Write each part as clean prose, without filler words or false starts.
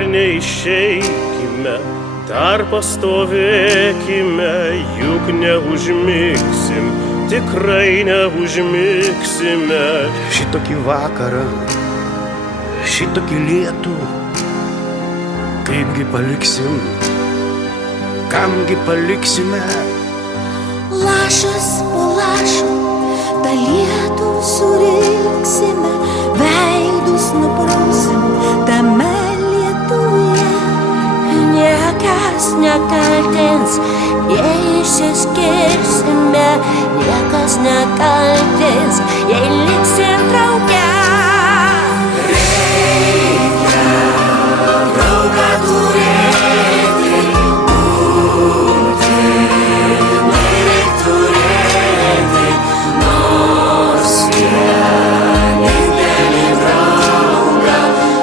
dar neišeikime, dar pastovėkime, juk neužmigsim, tikrai neužmigsime. Šitokį vakarą, šitokį lietų, kaipgi paliksim, kamgi paliksime. Lašas po lašo tą lietų surinksime, veidus nuprausim tame lietuje. Niekas nekaltins, jei išsiskirsime, niekas nekaltins, jei liksim drauge. Reikia draugą turėti, būti, nereik turėti, nors vienintelį draugą,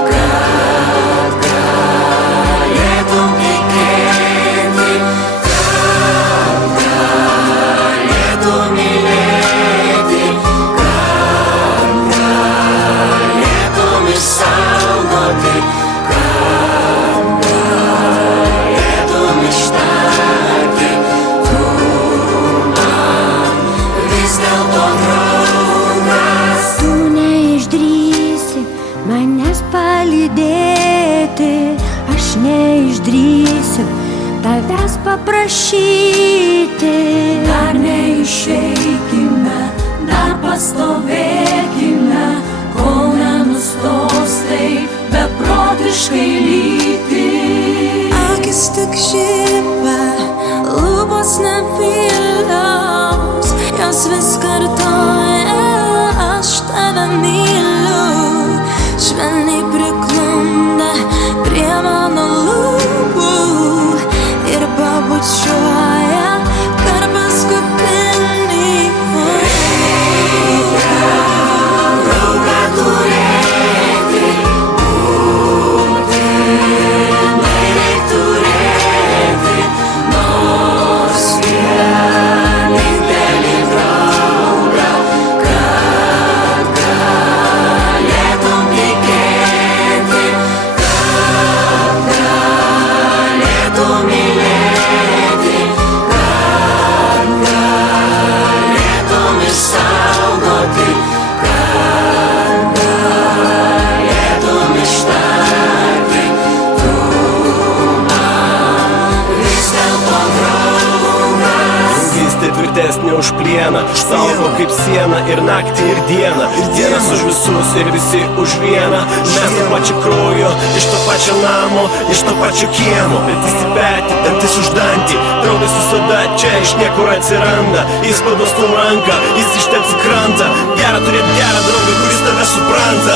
kad galėtum tikėti, kad galėtum mylėti, kad galėtum išsaugoti, kad galėtum ištarti, tu man vis dėlto draugas. Tu neišdrįsi manęs palydėti, aš neišdrįsiu tavęs paprašyti. Dar neišeikime, dar pastovėkime, kol nenustos tai beprotiškai lyti. Akis tik žiba, lūpos nepylios, jos vis kartoja, aš tave myliu. Švelniai priglunda prie mano lūpų ir pabučiuoja per paskutinį. Reikia draugą turėti, būti, nereik turėti, nors vienintelį draugą, kad galėtum tikėti, kad galėtum mylėti, kad galėtum išsaugoti, kad galėtum ištarti, tu man vis dėlto draugas. Draugystė tvirtesnė už plieną, saugo kaip siena ir naktį ir dieną. Vienas už visus ir visi už vieną. Mes to pačio kraujo, iš to pačio namo, iš to pačio kiemo. Petys į petį, dantis už dantį, draugas visada čia iš niekur atsiranda. Jis paduos tau ranką, jis ištemps į krantą. Gera turėti gerą draugą, kuris tave supranta.